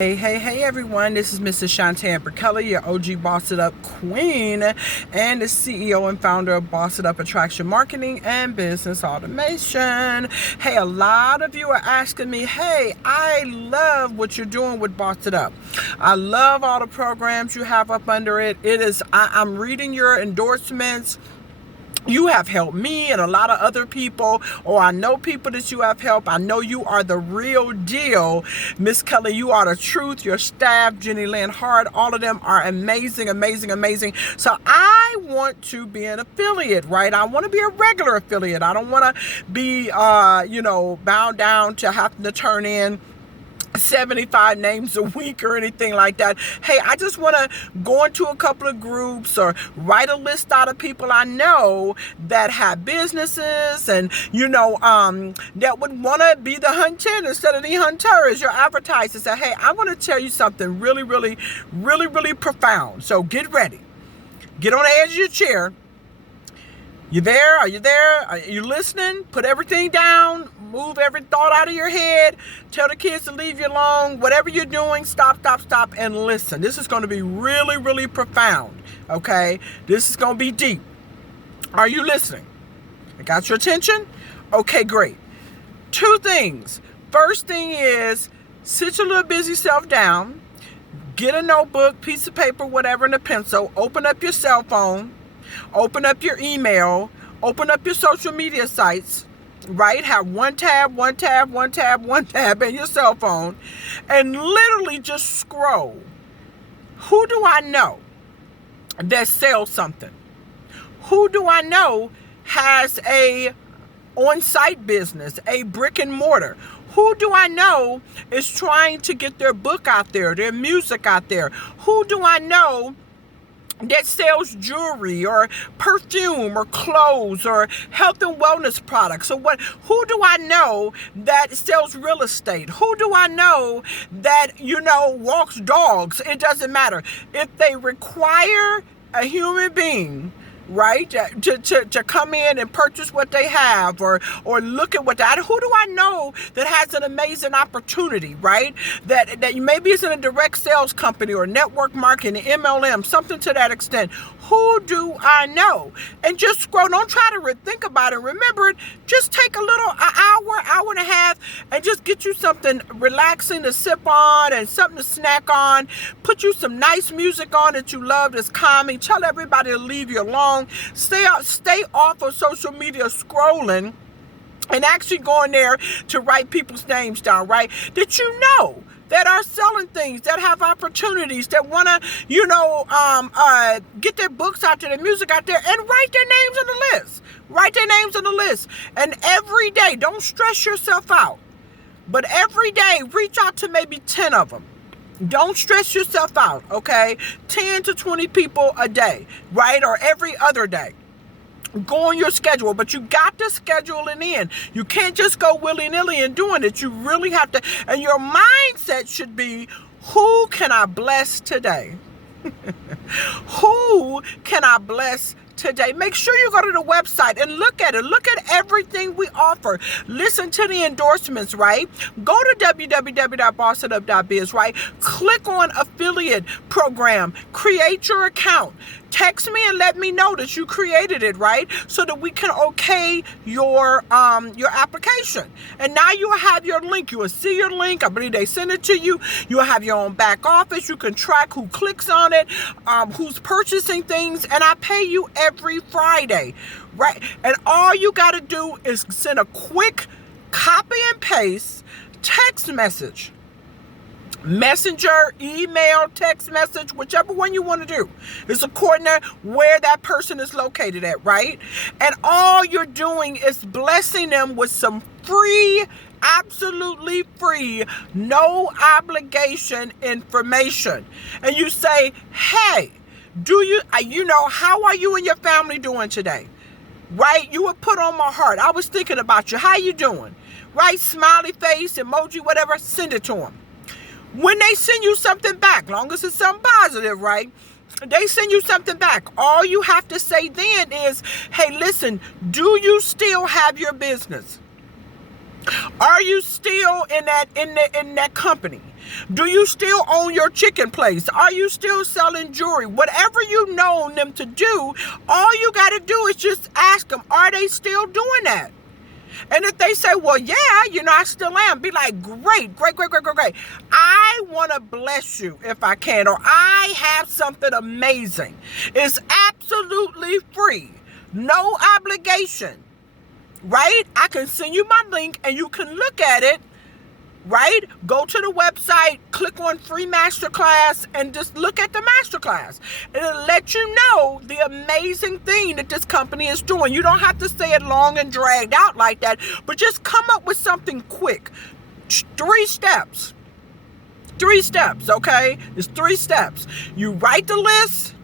Hey, everyone. This is Mrs. Shantae Amber Kelly, your OG Boss It Up Queen, and the CEO and founder of Boss It Up Attraction Marketing and Business Automation. Hey, a lot of you are asking me, hey, I love what you're doing with Boss It Up. I love all the programs you have up under it. I'm reading your endorsements. You have helped me and a lot of other people, or I know people that you have helped. I know you are the real deal. Miss Kelly, you are the truth. Your staff, Jenny Lynn Hart, all of them are amazing. So I want to be an affiliate, right? I want to be a regular affiliate. I don't want to be, bound down to having to turn in 75 names a week or anything like that. Hey, I just want to go into a couple of groups or write a list out of people I know that have businesses and, that would want to be the hunted instead of the hunter as your advertiser. Say, hey, I want to tell you something really profound. So get ready. Get on the edge of your chair. You there? Are you there? Are you listening? Put everything down. Move every thought out of your head. Tell the kids to leave you alone. Whatever you're doing, stop, and listen. This is going to be really profound, okay? This is going to be deep. Are you listening? I got your attention? Okay, great. Two things. First thing is, sit your little busy self down. Get a notebook, piece of paper, whatever, and a pencil. Open up your cell phone. Open up your email, open up your social media sites, right? Have one tab in your cell phone and literally just scroll. Who do I know that sells something? Who do I know has a on-site business, a brick and mortar? Who do I know is trying to get their book out there, their music out there? Who do I know that sells jewelry or perfume or clothes or health and wellness products? Who do I know that sells real estate? Who do I know that, walks dogs? It doesn't matter. If they require a human being, right, to come in and purchase what they have or look at who do I know that has an amazing opportunity, right? That maybe it's in a direct sales company or network marketing, MLM, something to that extent. Who do I know? And just scroll. Don't try to think about it. Remember it. Just take an hour and a half, and just get you something relaxing to sip on and something to snack on. Put you some nice music on that you love that's calming. Tell everybody to leave you alone. Stay off of social media scrolling and actually going there to write people's names down, right? That you know that are selling things, that have opportunities, that want to, get their books out there, their music out there, and write their names on the list. Write their names on the list. And every day, don't stress yourself out, but every day, reach out to maybe 10 of them. Don't stress yourself out, okay? 10 to 20 people a day, right? Or every other day. Go on your schedule, but you got to schedule it in. You can't just go willy-nilly and doing it. You really have to, and your mindset should be, who can I bless today? Who can I bless today? Make sure you go to the website and look at it. Look at everything we offer. Listen to the endorsements, right? Go to www.bossitup.biz, right? Click on affiliate program. Create your account. Text me and let me know that you created it, right? So that we can okay your application. And now you will have your link. You will see your link. I believe they send it to you. You will have your own back office. You can track who clicks on it, who's purchasing things, and I pay you every Friday, right? And all you got to do is send a quick copy and paste text message. Messenger, email, text message, whichever one you want to do. It's according to where that person is located at, right? And all you're doing is blessing them with some free, absolutely free, no obligation information. And you say, hey, how are you and your family doing today? Right? You would put on my heart. I was thinking about you. How you doing? Right? Smiley face, emoji, whatever, send it to them. When they send you something back, long as it's something positive, right? They send you something back. All you have to say then is, hey, listen, do you still have your business? Are you still in that company? Do you still own your chicken place? Are you still selling jewelry? Whatever you know them to do, all you got to do is just ask them, are they still doing that? And if they say, well, yeah, I still am, be like, great. I want to bless you if I can, or I have something amazing. It's absolutely free. No obligation, right? I can send you my link and you can look at it, right? Go to the website, click on free masterclass, and just look at the masterclass. And it'll let you know the amazing thing that this company is doing. You don't have to say it long and dragged out like that, but just come up with something quick. 3 steps. 3 steps, okay? It's 3 steps. You write the list,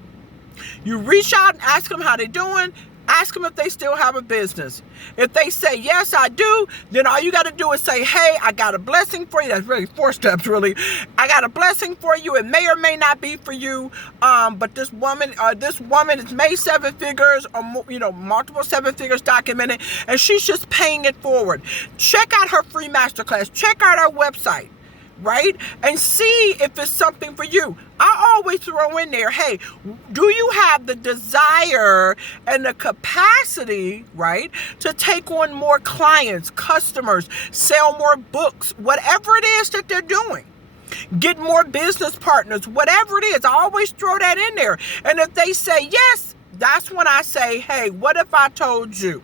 you reach out and ask them how they're doing. Ask them if they still have a business. If they say, yes, I do, then all you got to do is say, hey, I got a blessing for you. That's really 4 steps, really. I got a blessing for you. It may or may not be for you, but this woman has made 7 figures, or multiple 7 figures documented, and she's just paying it forward. Check out her free masterclass. Check out our website, right? And see if it's something for you. I always throw in there, hey, do you have the desire and the capacity, right, to take on more clients, customers, sell more books, whatever it is that they're doing? Get more business partners, whatever it is. I always throw that in there. And if they say yes, that's when I say, hey, what if I told you?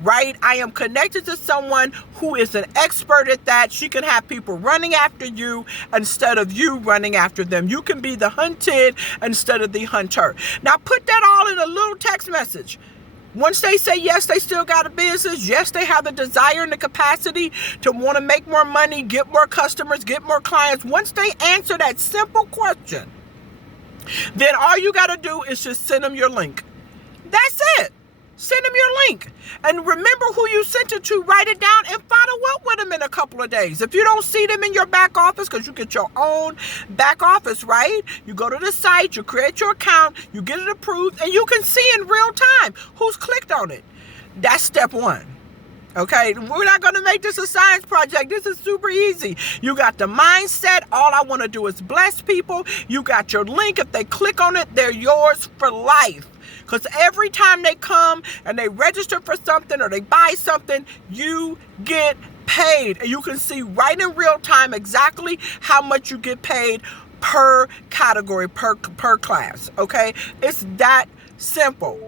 Right? I am connected to someone who is an expert at that. She can have people running after you instead of you running after them. You can be the hunted instead of the hunter. Now put that all in a little text message. Once they say yes, they still got a business. Yes, they have the desire and the capacity to want to make more money, get more customers, get more clients. Once they answer that simple question, then all you got to do is just send them your link. That's it. Send them your link. And remember who you sent it to. Write it down and follow up with them in a couple of days. If you don't see them in your back office, because you get your own back office, right? You go to the site, you create your account, you get it approved, and you can see in real time who's clicked on it. That's step 1. Okay, we're not going to make this a science project. This is super easy. You got the mindset. All I want to do is bless people. You got your link. If they click on it, they're yours for life. Because every time they come and they register for something or they buy something, you get paid. And you can see right in real time exactly how much you get paid per category, per class. Okay? It's that simple,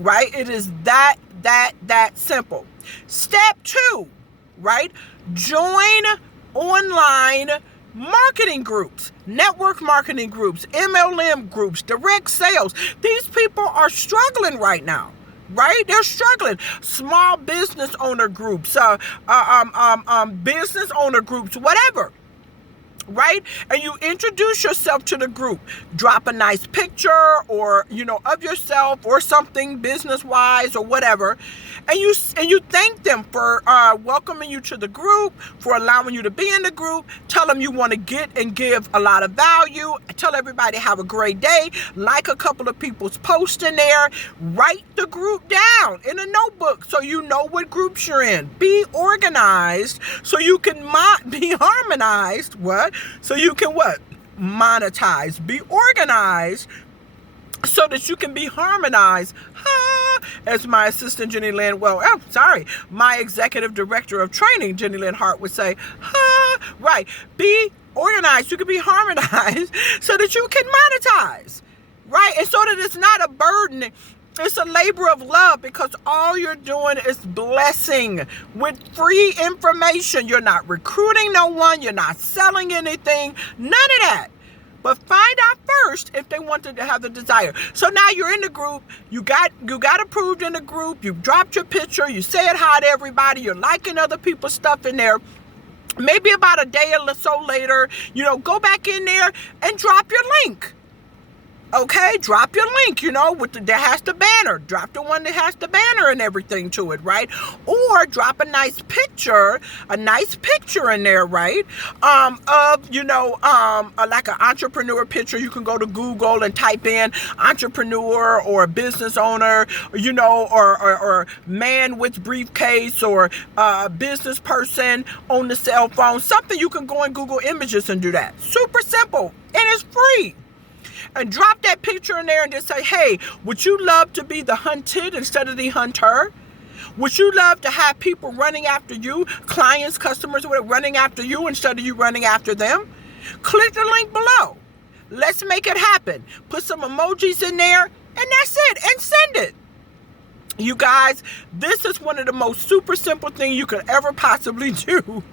right? It is that simple. Step 2, right? Join online marketing groups, network marketing groups, MLM groups, direct sales. These people are struggling right now, right? They're struggling. Small business owner groups, business owner groups, whatever. Right? And you introduce yourself to the group. Drop a nice picture or, of yourself or something business-wise or whatever. And you thank them for welcoming you to the group, for allowing you to be in the group. Tell them you want to get and give a lot of value. Tell everybody have a great day. Like a couple of people's posts in there. Write the group down in a notebook so you know what groups you're in. Be organized so you can be harmonized. What? So you can what? Monetize. Be organized so that you can be harmonized. As my assistant Jenny Lynn, my executive director of training, Jenny Lynn Hart, would say, right. Be organized. You can be harmonized so that you can monetize. Right? And so that it's not a burden. It's a labor of love because all you're doing is blessing with free information. You're not recruiting no one. You're not selling anything. None of that. But find out first if they wanted to have the desire. So now you're in the group. You got approved in the group. You dropped your picture. You said hi to everybody. You're liking other people's stuff in there. Maybe about a day or so later, go back in there and drop your link. Okay, drop your link, that has the banner. Drop the one that has the banner and everything to it, right? Or drop a nice picture in there, right? Like an entrepreneur picture. You can go to Google and type in entrepreneur or business owner, or man with briefcase, or business person on the cell phone. Something you can go in Google Images and do that. Super simple, and it's free. And drop that picture in there and just say, hey, would you love to be the hunted instead of the hunter? Would you love to have people running after you, clients, customers, running after you instead of you running after them? Click the link below. Let's make it happen. Put some emojis in there, and that's it, and send it. You guys, this is one of the most super simple things you could ever possibly do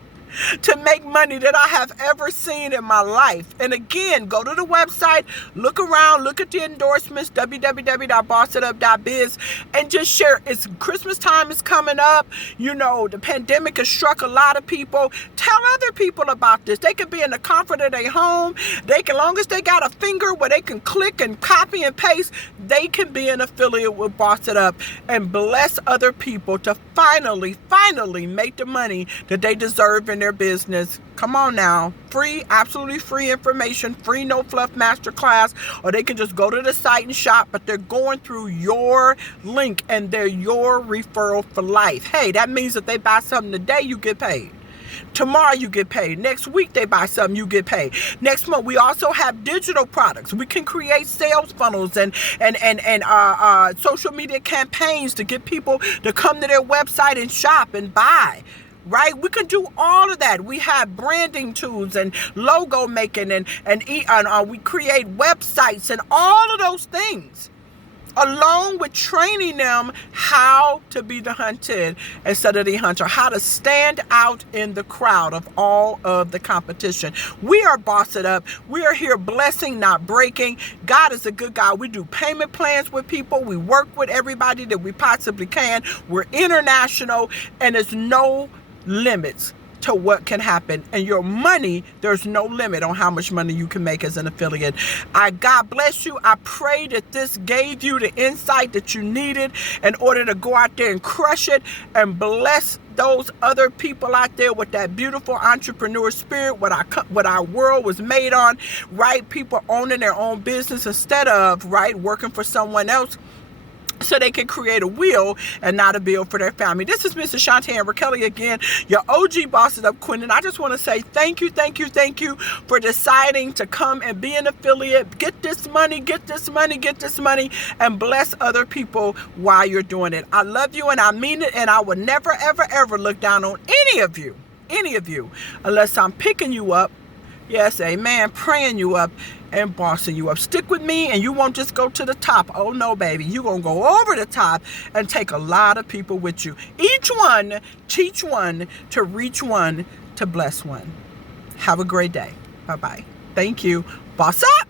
to make money that I have ever seen in my life. And again, go to the website, look around, look at the endorsements, www.bossitup.biz, and just share. It's Christmas time is coming up. The pandemic has struck a lot of people. Tell other people about this. They can be in the comfort of their home. Long as they got a finger where they can click and copy and paste, they can be an affiliate with Boss It Up and bless other people to finally make the money that they deserve in their business. Come on now. Free, absolutely free information, free no fluff masterclass, or they can just go to the site and shop, but they're going through your link and they're your referral for life. Hey, that means that they buy something today, you get paid. Tomorrow you get paid. Next week they buy something, you get paid. Next month we also have digital products. We can create sales funnels and social media campaigns to get people to come to their website and shop and buy. Right? We can do all of that. We have branding tools and logo making and we create websites and all of those things, along with training them how to be the hunted instead of the hunter, how to stand out in the crowd of all of the competition. We are Boss It Up. We are here blessing, not breaking. God is a good God. We do payment plans with people. We work with everybody that we possibly can. We're international, and there's no limits to what can happen. And your money, there's no limit on how much money you can make as an affiliate. God bless you. I pray that this gave you the insight that you needed in order to go out there and crush it and bless those other people out there with that beautiful entrepreneur spirit, what our world was made on, right? People owning their own business instead of, right, working for someone else, so they can create a will and not a bill for their family. This is Mrs. Shantae Amber Kelly again, your OG Boss It Up Queen. And I just want to say thank you for deciding to come and be an affiliate. Get this money, and bless other people while you're doing it. I love you and I mean it, and I will never, ever, ever look down on any of you, unless I'm picking you up. Yes, amen. Praying you up and bossing you up. Stick with me and you won't just go to the top. Oh no, baby. You're going to go over the top and take a lot of people with you. Each one, teach one, to reach one, to bless one. Have a great day. Bye-bye. Thank you. Boss up.